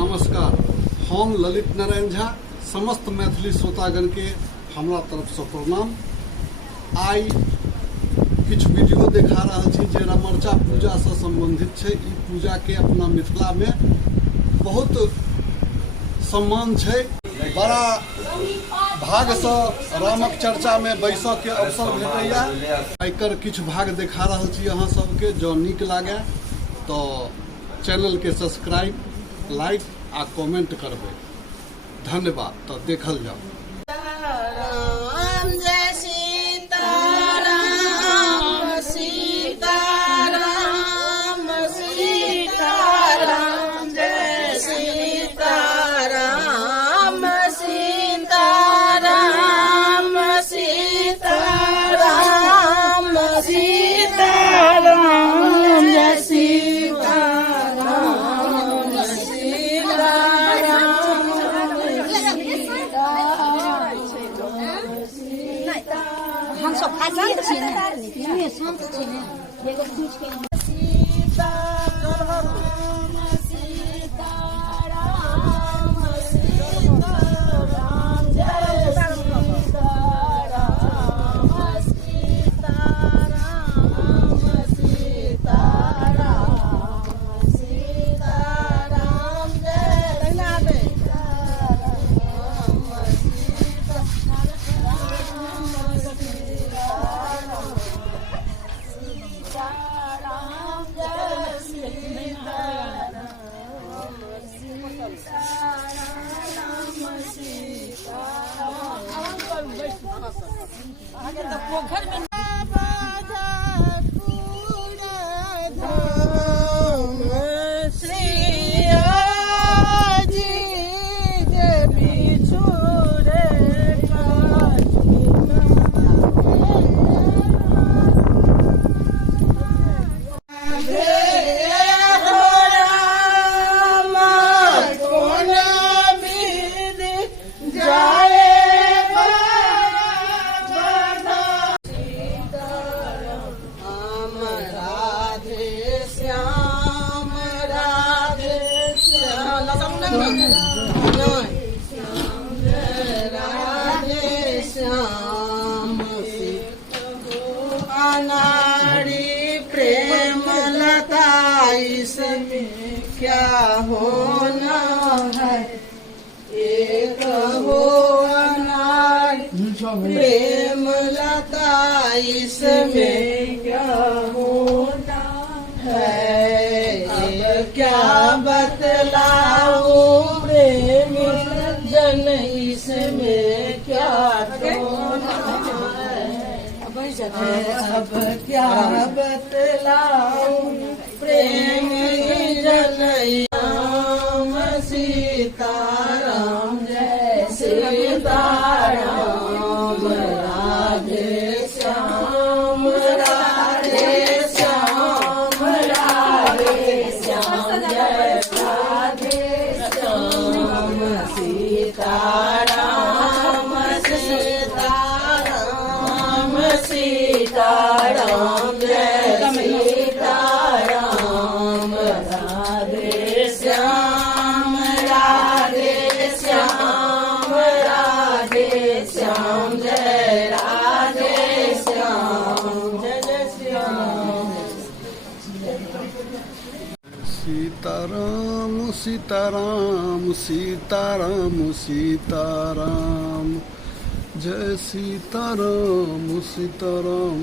नमस्कार, हम ललित नारायण झा, समस्त मैथिली श्रोतागण के हमरा तरफ से प्रणाम। आई किछ वीडियो देखा रहा छी जे रमरचा पूजा से संबंधित है। ई पूजा के अपना मिथिला में बहुत सम्मान है। बड़ा भाग से रामक चर्चा में बैस के अवसर भेटैया। एकर किछ भाग देखा रहा छी अहाँ सबके। जो नीक लागे तो चैनल के सब्सक्राइब, लाइक आ कमेंट करबे। धन्यवाद। तो देखल जाओ। हम सब शांत छी ने, शांत छी ने, एगो पूछ के पोखर में प्रेम लता इसमें क्या होना है। एक हो प्रेम लता इसमें क्या होना है। क्या बतलाओ प्रेम जन इसमें क्या होना है। अब क्या बतलाओ प्रेम जन राम सीताराम जय सीताराम राधे श्याम राधे श्याम राधे श्याम जय राधे श्याम सीताराम सीताराम सीताराम जय सीताराम राधे श्याम राधे श्याम राधे श्याम जय राधे श्याम जय श्याम। सीताराम सीताराम सीताराम सीताराम जय सीताराम सीताराम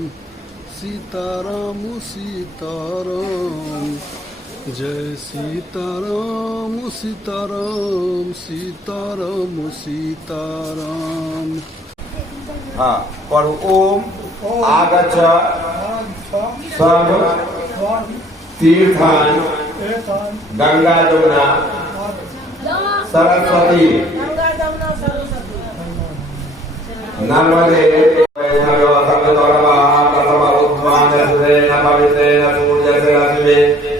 सीताराम सीताराम जय सीताराम सीताराम सीताराम सीताराम। हाँ, पर ओम आगच्छ सर्व तीर्थान गंगा जमुना सरस्वती नर्मदे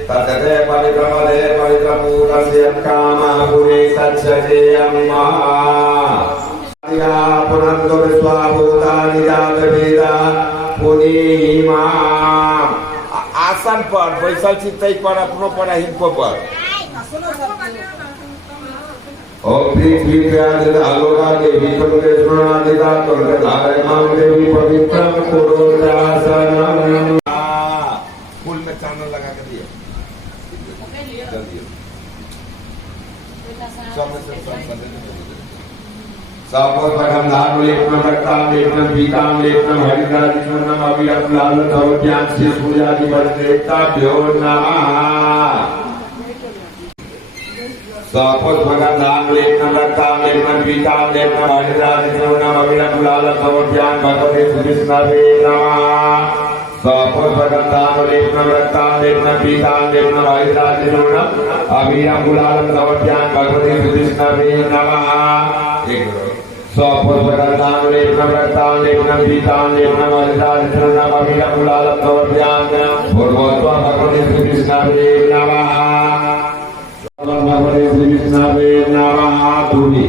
तत्ते पवित्रपदे पवित्रपूतस्य कामपुरे सच्चते अम्मा पुनन्तो विश्वाभूतानि जातवेदा पुनीमा। आसन पर बैसल छी, तै पर अपनो पर हिनको पर ओम पृथ्वी प्यादित आलोका देवी तुमके स्मरणादिता तुमके धारयमां देवी पवित्रं कुरुदासनम्। फूल में चांदन लगा के दिए जल्दी लेपनम रक्ताम लेपनम पीताम लेपनम हरिद्राजिष्णम अभिरत्नाल सर्वज्ञान से सूर्यादि परदेवताभ्यो नमः। स्वपुष्पगन्धां लेपनं रक्तां लेपनं पीतां लेपनं हरिद्राजिष्णम अभिरत्नाल सर्वज्ञान भगवते श्रीकृष्णावे नमः। स्वपुष्पगन्धां लेपनं रक्तां लेपनं पीतां लेपनं हरिद्राजिष्णम अभिरत्नाल सर्वज्ञान भगवते श्रीकृष्णावे नमः। स्वपुष्पगन्धां लेपनं रक्तां लेपनं पीतां लेपनं हरिद्राजिष्णम अभिरत्नाल सर्वज्ञान भगवते श्रीकृष्णावे नमः। भगवते श्रीकृष्णावे नमः। तुनि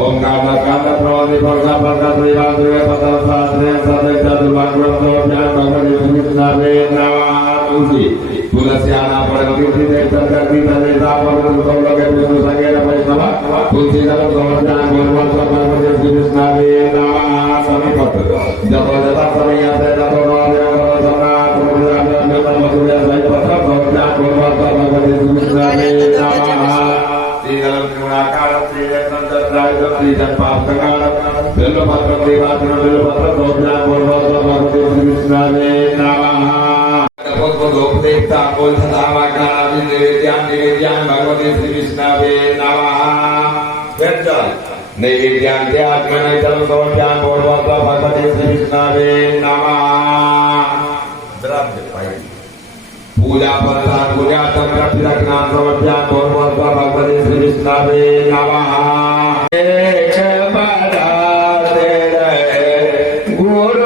ओम कामद कामद प्रवदि पर्गा पर्गा त्रिवाद पतल शास्त्रे सदय चतुर्वाग्रतो ज्ञान भगवते श्रीकृष्णावे नमः। तुलसी तुलस्याना परमति देवता करती तनेता पवित्र लोके विष्णु संगेन वैष्णव तुलसी दल समर्पण गुरुवंश भगवते श्रीकृष्णावे नमः। समीपत जप जता समयाते जतो नोदेव सम्राट गुरुराज नमः सूर्य सहित पत्र समर्पण गुरुवंश भगवते श्रीकृष्णावे नमः। श्रीधरम त्रिगुणाकार श्रीरत्नं चतुराय श्रीजन पापकार बिल्वपत्र देवात्र बिल्वपत्र समर्पण गुरुवंश भगवते श्रीकृष्णावे नमः। देवता बोल निवेद्यान भगवते श्रीकृष्णावे नमः। नैवेद्यान आत्मनैतम समर्पयामि पूर्वत भगवते श्रीकृष्णावे नमः। पूजा प्रसाद पूजा तंत्र तिलकनाम समर्पयामि पूर्वत भगवते श्रीकृष्णावे नमः। एक बड़ा तेरे गुरु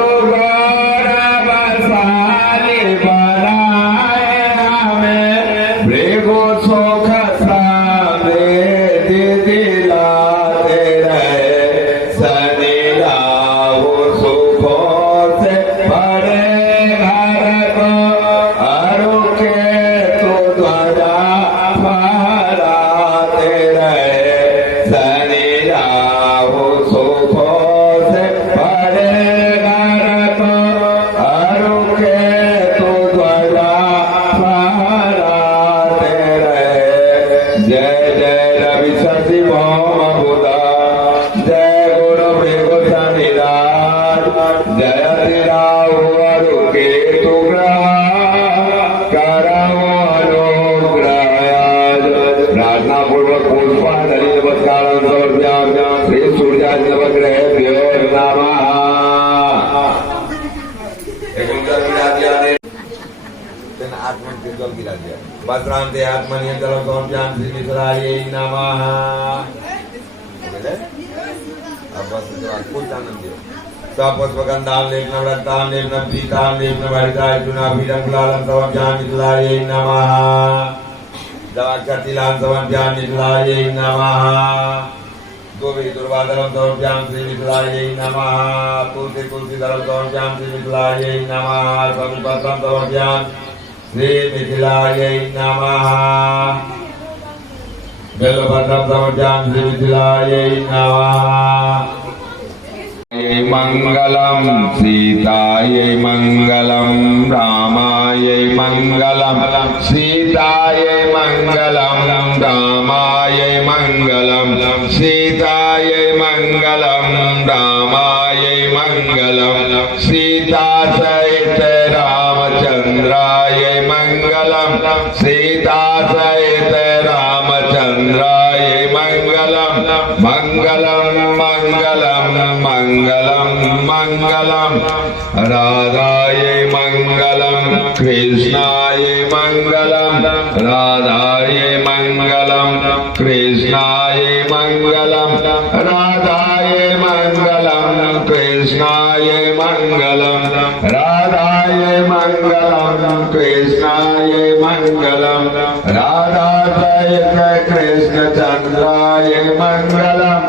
वस्त्रांते आत्मनियंत्रणं समर्पयामि श्रीमित्राय नमः। अब बस कुछ आनंद दियो। स्वपुष्पगन्धां लेपनं रक्तां लेपनं पीतां लेपनं हरिद्राजिष्णम अभिरत्नाल समर्पयामि मिथिलाय नमः। दवाक्षतिलां समर्पयामि मिथिलाय नमः। दुर्वादनं समर्पयामि श्रीमिथिलाय नमः। तुलसीदलं समर्पयामि श्रीमिथिलाय नमः। समीपत्रं समर्पयामि श्रीमिथिलाय नमः। बेलपत्रं समर्पयामि श्रीमिथिलाय नमः। मंगलम सीताय मंगलम रामाय मंगलम सीताय मंगलम रामाय मंगलम सीताय मंगलम रामाय मंगलम सीता सहित रामचंद्राय मंगलम सीता सहित रामचंद्राय मंगलम मंगलम मंगलम मंगलम मंगलम राधाय मंगलम कृष्णाय मंगलम राधाय मंगलम कृष्णाय मंगलम राधाय मंगलम कृष्णाय मंगलम राधाय मंगलम कृष्णाय मंगलम राधा सहित कृष्ण चंद्राय मंगलम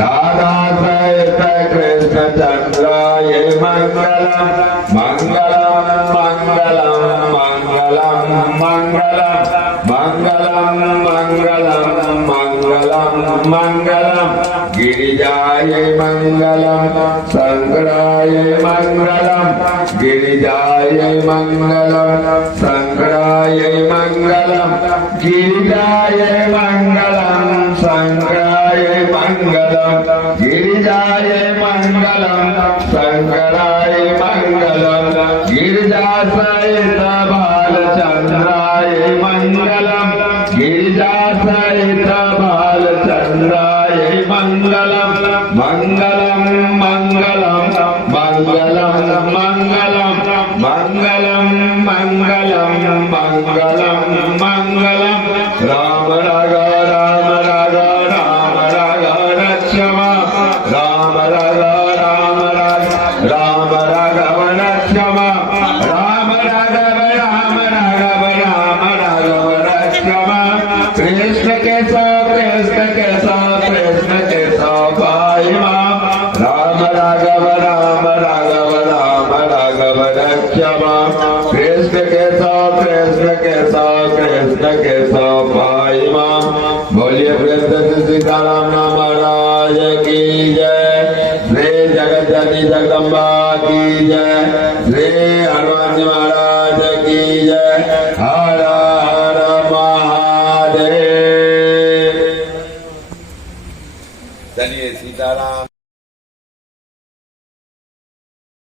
राधा सहित कृष्ण चंद्राय मंगलम मंगलम मंगलम मंगलम मंगलम मंगलम मंगलम मंगलम मंगलम गिरिजाय मंगलम शंकराय मंगलम गिरिजाय मंगलम शंकराय मंगलम गिरिजाय मंगलम शंकराय मंगलम गिरिजाय मंगलम शंकराय मंगलम गिरिजा सहित बालचंद्राय मंगलम गिरिजा सहित बालचंद्राय मंगलम मंगलम मंगलम मंगलम मंगलम मंगलम मंगलम मंगलम मंगलम राम राघव राम राघव राम राघव रक्षमा राम राघव राम राघव राम राघव रक्षमा राम राघव राम राघव राम राघव रक्षमा कृष्ण केशव कृष्ण केशव कृष्ण केशव भाई मां राम राघव राम राघव राम राघव रक्षमा कृष्ण केशव कृष्ण केशव कृष्ण केशव भाई मां बोलिए प्रिय सीताराम महाराज की जय श्री जगत जननी जगदम्बा की जय श्री हनुमान जी महाराज की जय हर हर महादेव। चलिए सीताराम।